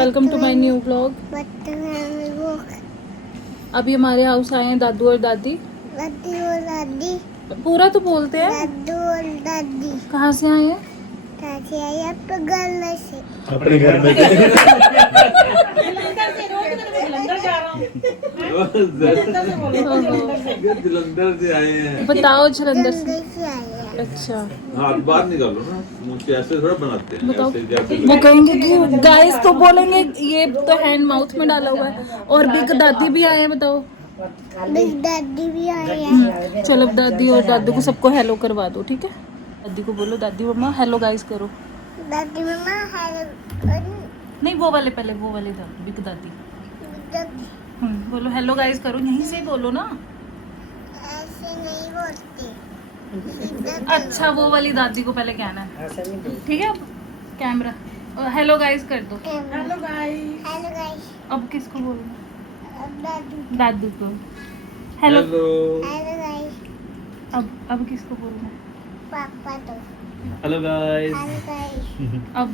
Welcome to my new vlog. अभी हमारे house आए हैं दादू और दादी। दादी और दादी, पूरा तो बोलते हैं। दादू और दादी कहाँ से आए हैं? कैसे आए आपके घर में से? अपने घर में जलंधर से आए हैं। बताओ जलंधर से। जल्दी से आए हैं। अच्छा हाथ बाहर निकालो ना, मुंह से ऐसे थोड़ा बनाते हैं। बताओ। ऐसे जैसे वो कहेंगे कि गाइस तो बोलेंगे ये तो हैंड माउथ में डाला हुआ है। और बिग दादी भी आए हैं, बताओ। बिग दादी भी आए हैं। चलो दादी और दादू को सबको हेलो करवा दो, ठीक है। दादी को बोलो, दादी मम्मा हेलो गाइस करो। दादी मम्मा हेलो। नहीं वो वाले पहले, वो वाले दादी, बिग दादी। बोलो हेलो गाइस करो, यहीं से बोलो ना। ऐसे नहीं बोलते। अच्छा वो वाली दादी को पहले कहना है, ठीक है। कैमरा हेलो गाइस कर दो। Hello guys. Hello guys. अब किसको बोलना? दादू। दादू को। हेलो। Hello hello guys. अब किसको बोलना है? पापा तो। Hello guys. Hello guys. अब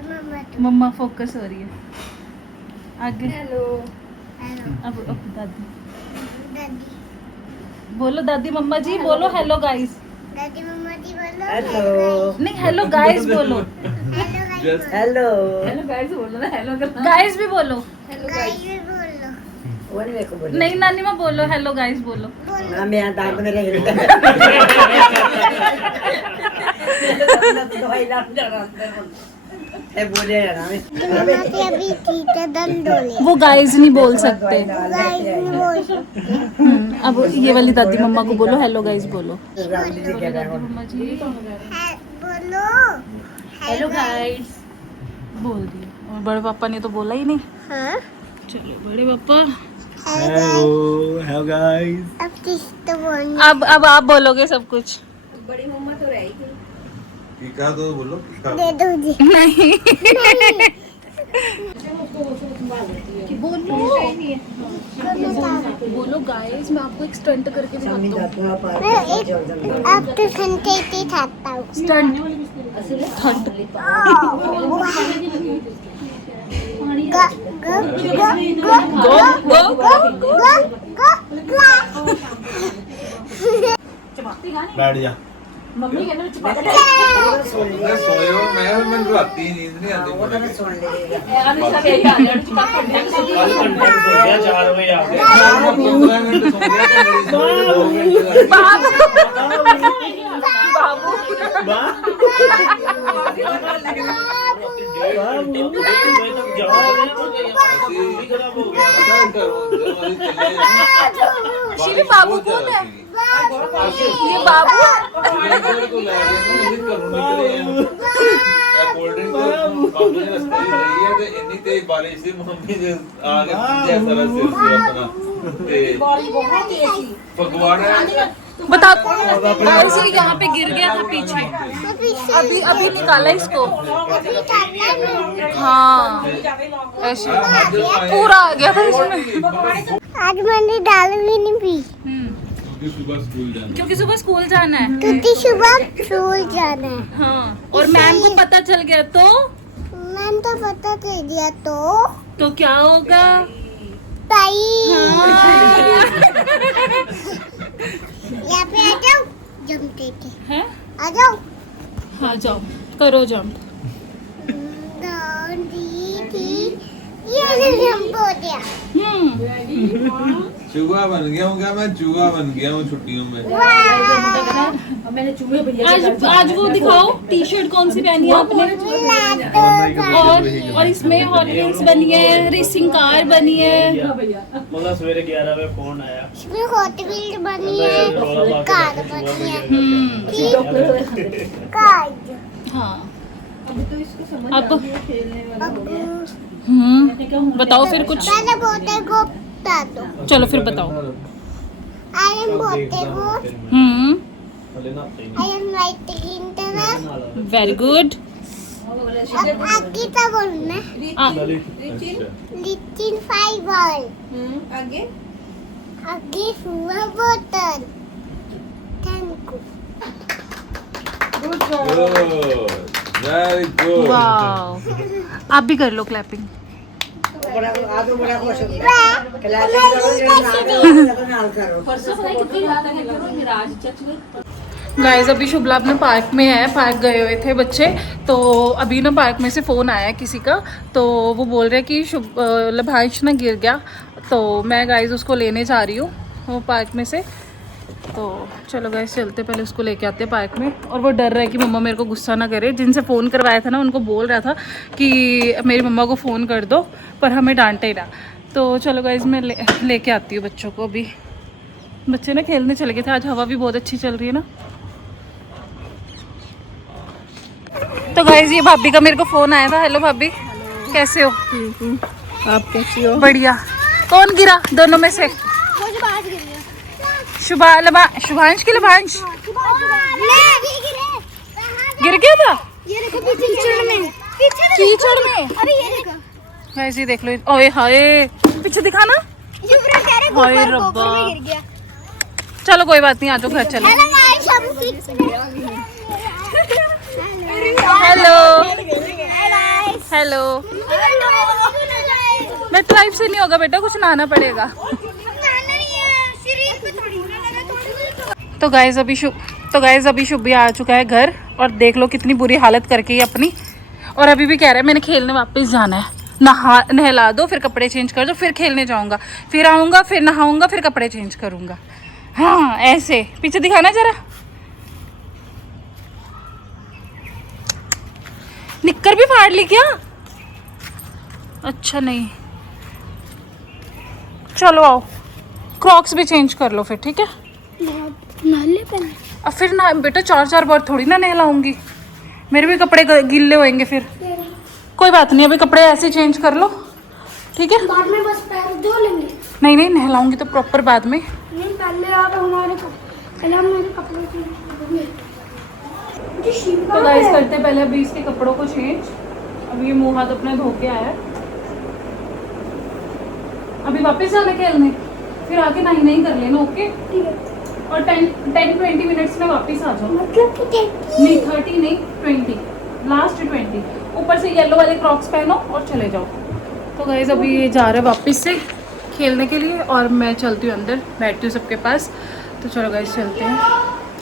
मम्मा तो। मम्मा फोकस हो रही है आगे। हेलो। हेलो अब दादी दादी। बोलो, दादी मम्मा जी बोलो हेलो गाइस। दादी मम्मा जी बोलो हेलो। नहीं हेलो गाइस बोलो। Hello guys. हेलो गाइस भी बोलो। गाइस भी बोलो। वो नहीं मेरे को बोले नहीं नानी माँ बोलो हेलो गाइस बोलो। बोलो। ना मैं दांत में रह गया दवाई लाने जा रहा है बोले ना मम्मा से अभी चीता दंडोले। वो गाइस नहीं बोल सकते। गाइस नहीं बोल सकते। अब ये वाली दादी मम्मा को बोलो हेलो गाइस बोलो। रामजी जी कह रहा है मम्मा जी बोलो हेलो गाइस बोल दिया। और बड़े पापा ने तो बोला ही नहीं। हाँ। चलो बड़े पापा हेलो हेलो गाइस। अब किस तो बोलना। अब आप बोलोगे सब कुछ। की कहा तो बोलो की कहा। दे दो जी। नहीं बोलो गाइस, मैं आपको एक स्टंट करके शामी दिखाता हूँ। जाता है मैं पार्क एक में चल अब तो संकेत ही खाता हूँ। स्टंट ग ग ग ग बैठ जा। मम्मी कहने मैं सोयो मैं राती नींद नहीं आती मुझे। सुन लेगा कल घंटे सो गया 4 बजे आ गया। 15 मिनट सो गया तो मेरी सोई 2 घंटे। शिवी बाबू कौन है? ये बाबू बारिश से मम्मी ने आगे जैसा सिर से अपना भगवान बता। गाइस ये यहाँ पे गिर गया था पीछे, अभी अभी निकाला इसको। हाँ ऐसे पूरा आ गया था इसमें। आज मैंने दाल भी नहीं पी सुबह स्कूल जाना। क्योंकि सुबह स्कूल जाना है। क्योंकि सुबह स्कूल जाना है। हाँ और मैम को पता चल गया मैम तो पता चल दिया तो क्या होगा? ताई हाँ। यहाँ पे आ जाओ जमते थे। हैं? आ जाओ। हाँ जाओ करो जंप। ये जंप हो गया। चूहा बन गया हूँ क्या मैं? चूहा बन गया हूँ छुट्टियों में। आज वो दिखाओ टी शर्ट कौन सी पहनी है आपने। और इसमें हॉट व्हील्स बनी है, रेसिंग कार बनी है। मतलब सवेरे 11 बजे फोन आया। इसमें हॉट व्हील्स बनी है, कार बनी है। कार। हाँ अब बताओ फिर कुछ। पहले बोतल को बता दो। चलो फिर बताओ। आई एम बोतल को। आई एम राइटिंग तरफ। Very good. अब आगे क्या बोलना? Little fibre. आगे हुआ बोतल। Thank you. Good. Very good. Wow आप भी कर लो क्लैपिंग। बड़ा आदू बड़ा खुश होता है। क्लैपिंग करो ये नाल करो। गाइस अभी शुभ लाभ में पार्क में है, पार्क गए हुए थे बच्चे, तो अभी ना पार्क में से फ़ोन आया किसी का, तो वो बोल रहे कि शुभ लभांश ना गिर गया, तो मैं गाइस उसको लेने जा रही हूँ वो पार्क में से। तो चलो गाइस चलते, पहले उसको लेके आते हैं पार्क में। और वो डर रहा है कि मम्मा मेरे को गुस्सा ना करे, जिनसे फ़ोन करवाया था ना उनको बोल रहा था कि मेरी मम्मा को फ़ोन कर दो, पर हमें डांटे ही ना। तो चलो गाइस मैं लेके आती हूँ बच्चों को। अभी बच्चे ना खेलने चले गए थे, आज हवा भी बहुत अच्छी चल रही है ना। तो गाइस ये भाभी का मेरे को फ़ोन आया था। हेलो भाभी, कैसे हो? आप कैसी हो? बढ़िया। कौन गिरा दोनों में से? शुभांश की लभांश गिर गया था कीचड़ में। गाइस ये देख लो, ओए हाय पीछे दिखाना। हाय रब्बा, चलो कोई बात नहीं, आ जाओ घर चलो। Hello hello. मेट लाइफ से नहीं होगा बेटा, कुछ नहाना पड़ेगा। तो गाइस अभी शुभ भी आ चुका है घर, और देख लो कितनी बुरी हालत करके अपनी। और अभी भी कह रहा है मैंने खेलने वापस जाना है, नहला दो फिर कपड़े चेंज कर दो, फिर खेलने जाऊंगा, फिर आऊँगा, फिर नहाऊंगा, फिर कपड़े चेंज करूँगा। हाँ ऐसे। पीछे दिखाना जरा, निक्कर भी फाड़ ली क्या? अच्छा नहीं, चलो आओ क्रॉक्स भी चेंज कर लो फिर, ठीक है? अब फिर ना बेटा 4-4 बार थोड़ी ना नहलाऊंगी, मेरे भी कपड़े गीले होंगे फिर। कोई बात नहीं, अभी कपड़े ऐसे चेंज कर लो, ठीक है? बाद में बस पैर धो लेंगे। नहीं नहीं, नहलाऊंगी तो प्रॉपर बाद में। नहीं पहले आप पहले हम मेरे कपड़े तो गाइस करते पहले अभी इसके कपड़ों को चेंज। अभी ये मुंह हाथ अपने धो के आया है, अभी वापस जाना खेलने, फिर आके नहीं कर लेना, ओके? ठीक है। और 10-20 मिनट्स में वापस आ जाओ। मतलब कि नहीं 30 नहीं 20, लास्ट 20। ऊपर से येलो वाले क्रॉक्स पहनो और चले जाओ। तो गाइस अभी ये जा रहा है वापस से खेलने के लिए, और मैं चलती हूँ अंदर, बैठती हूँ सबके पास। तो चलो गाइस चलते हैं,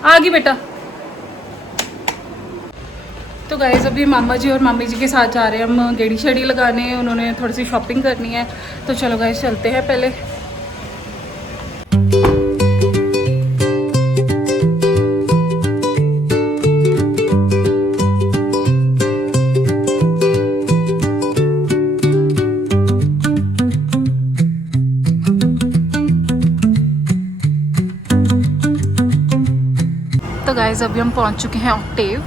आ गई बेटा। तो गाइस अभी मामा जी और मामी जी के साथ जा रहे हैं हम गेड़ी शेड़ी लगाने, उन्होंने थोड़ी सी शॉपिंग करनी है। तो चलो गाइस चलते हैं पहले। तो गाइस अभी हम पहुंच चुके हैं ऑक्टेव।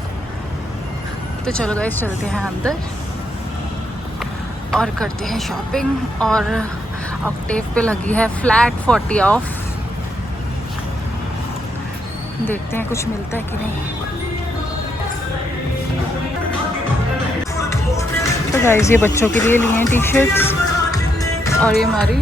तो चलो गाइस चलते हैं अंदर और करते हैं शॉपिंग। और ऑक्टेव पे लगी है फ्लैट 40 ऑफ, देखते हैं कुछ मिलता है कि नहीं। तो गाइस ये बच्चों के लिए लिए हैं टी शर्ट्स, और ये हमारी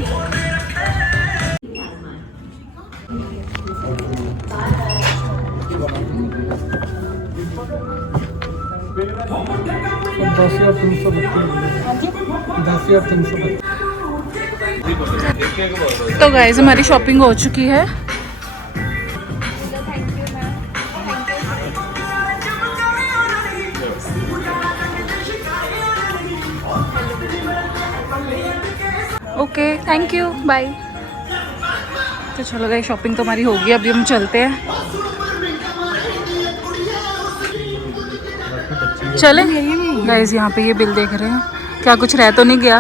तो गाइस हमारी शॉपिंग हो चुकी है। Okay thank you bye. तो चलो गाइस शॉपिंग तो हमारी हो गई, अभी हम चलते हैं। चले गाइस, यहाँ पे ये बिल देख रहे हैं, क्या कुछ रह तो नहीं गया।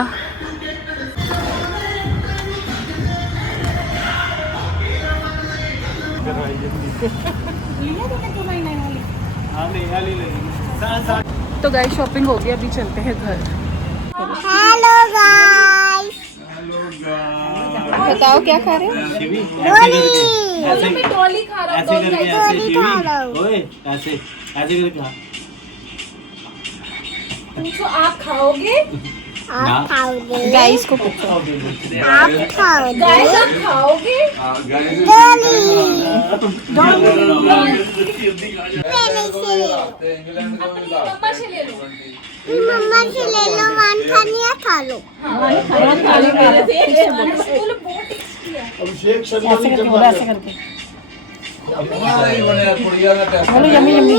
तो गाइस शॉपिंग हो गई, अभी चलते हैं घर। हेलो गाइस, बताओ क्या खा रहे हो? डोली डॉली खा रहा हूँ। डोली खा रहा हूँ। ऐसे ऐसे करके खा। पूछो आप खाओगे? आप खाओगे गाइस को पूछो। आप खाओगे गाइस आप खाओगे? मम्मा से ले लो। मम्मा से ले लो, मान खानी है खा लो। बोलो यम्मी यम्मी।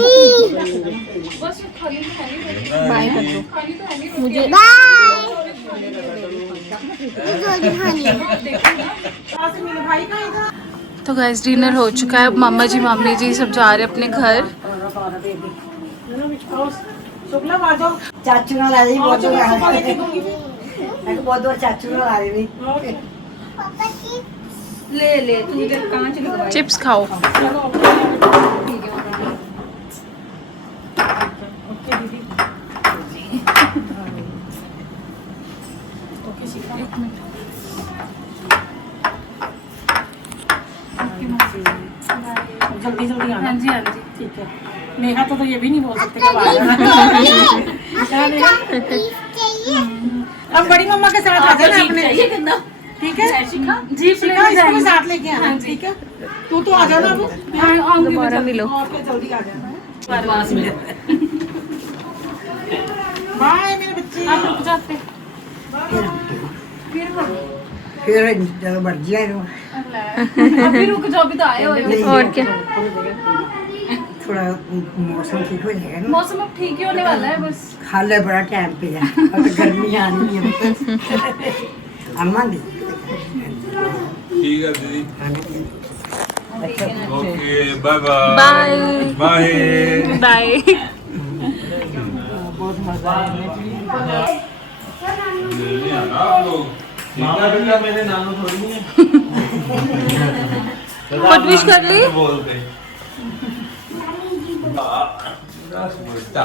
बस खाली तो है नहीं। बाय कर दो मुझे। बाय। तो गाइस डिनर हो चुका है। अब मामा जी मामी जी सब जा रहे हैं अपने घर। चाचू ना ला रही बहुत दूर चाचू ना ला रही पापा की ले तू इधर कहाँ चली गई? चिप्स खाओ। जल्दी जल्दी आना। हाँ जी हाँ जी। ठीक है। नेहा तो ये भी नहीं बोल सकते कब अब बड़ी मम्मा के साथ आ जाना अपने। ठीक है जी शिखा, इसको भी साथ लेके आना। ठीक है तू तो आ जाना अब। दोबारा मिलो। जल्दी आ जाना। बाय मेरे बच्चे। आप रुक जाते। फिर चलो मर्जी है अभी रुक जाओ, अभी तो आए हो। और क्या थोड़ा मौसम ठीक हो जाएगा ना। मौसम अब ठीक ही होने वाला है बस। हाले बड़ा टाइम पे है अब तो गर्मी आनी है अम्मा दी ठीक है दीदी okay bye bye bye bye bye. बहुत मजा आया। मामा बेटा मेरे नानू थोड़ी नहीं है फुट विश कर ली। बोलते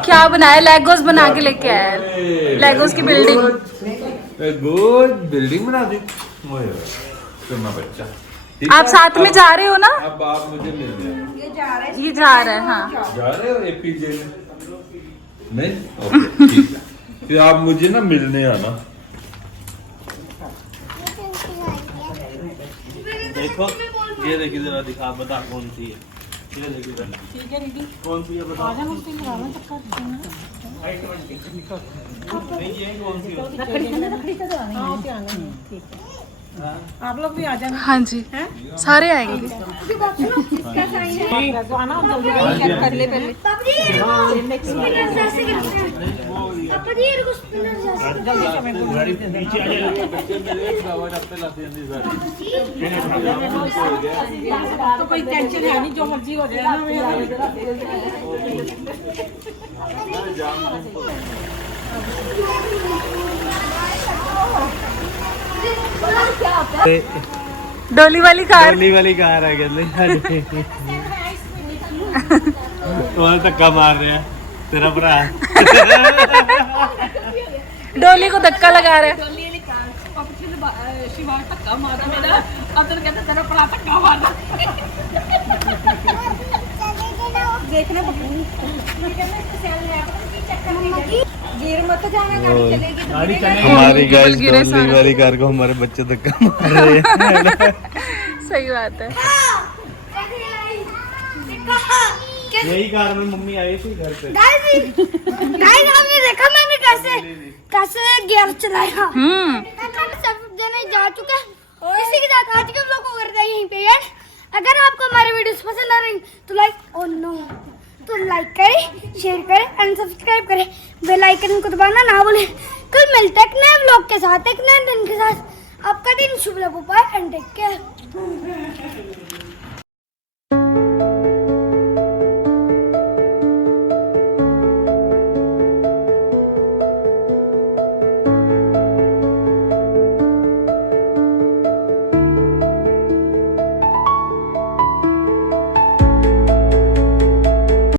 क्या बनाया? लेगोस बना के लेके आया। लेगोस की बिल्डिंग। गुड बिल्डिंग बना दी सुना बच्चा आप साथ में जा रहे हो ना? अब आप मुझे मिल गए ये जा रहे हैं। हाँ जा रहे हो एपीजे में नहीं ओके ठीक है फिर आप मुझे ना मिलने आना देखो ये देखिए जरा दिखा बता कौन सी है ये देखिए जरा ठीक है दीदी कौन सी है बता आ जाना उसके लिए आना चक्कर देना। नहीं ये कौन सी है लकड़ी का जाना है ध्यान है। ठीक है आप लोग भी आ जाना। हाँ जी सारे आएंगे। तो आना जल्दी कर ले पहले। तो कोई टेंशन है नहीं, जो मर्जी हो जाए ना। डोली वाली कार। डोली वाली कार है कहते तुम्हारे धक्का मार रहे हैं तेरा भरा डोली को धक्का लगा रहा है। हमारी गाइस डोली वाली कार को हमारे बच्चे धक्का मार रहे हैं सही बात है। यही कार में मम्मी आई थी घर पे गाइस आपने देखा मैंने कैसे गियर चलाया। सब जने जा चुके हैं। इसी के साथ आज के व्लॉग को करते हैं यहीं पे यार। अगर आपको हमारे वीडियोस पसंद आ रही तो लाइक करें, शेयर करें एंड सब्सक्राइब करें। बेल आइकन को दबाना ना भूलें। कल मिलते हैं एक नए व्लॉग के साथ, एक नए दिन के साथ। आपका दिन शुभ रहे एंड टेक केयर।